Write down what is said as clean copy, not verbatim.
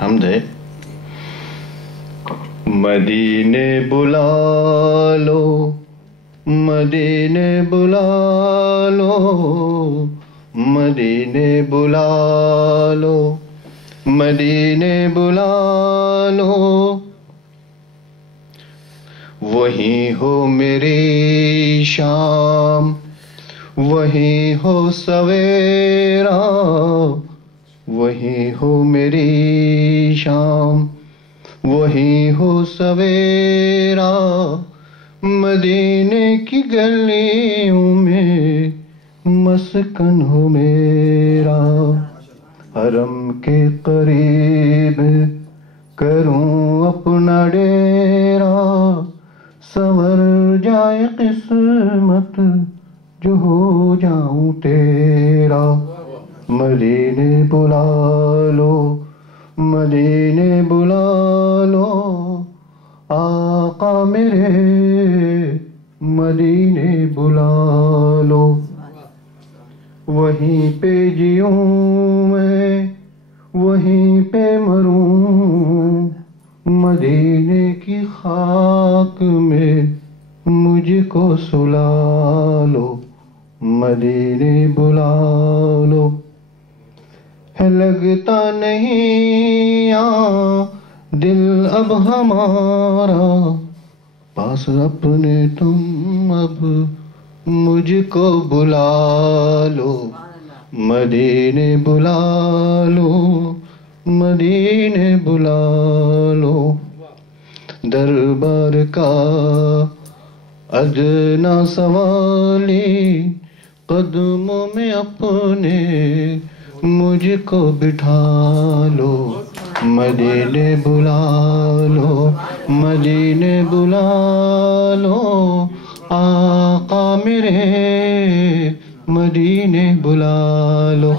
حمد ہے. مدینے بلا لو مدینے بلا لو مدینے بلا لو مدینے بلا لو وہیں ہو میری شام وہیں ہو سویرا وہیں ہو میری شام وہیں ہو سویرا مدینے کی گلیوں میں مسکن ہو میرا حرم کے قریب کروں اپنا ڈیرا سنور جائے قسمت جو ہو جاؤں تیرا مدینے بلا لو مدینے بلا لو آقا میرے مدینے بلا لو وہیں پہ جیوں میں وہیں پہ مروں مدینے کی خاک میں مجھ کو سلا لو مدینے بلا لو ہے لگتا نہیں دل اب ہمارا پاس اپنے تم اب مجھ کو بلا لو مدینے بلا لو مدینے بلا لو دربار کا ادنا سوالی قدموں میں اپنے مجھ کو بٹھا لو مدینے بلا لو مدینے بلا لو آقا میرے مدینے بلا لو.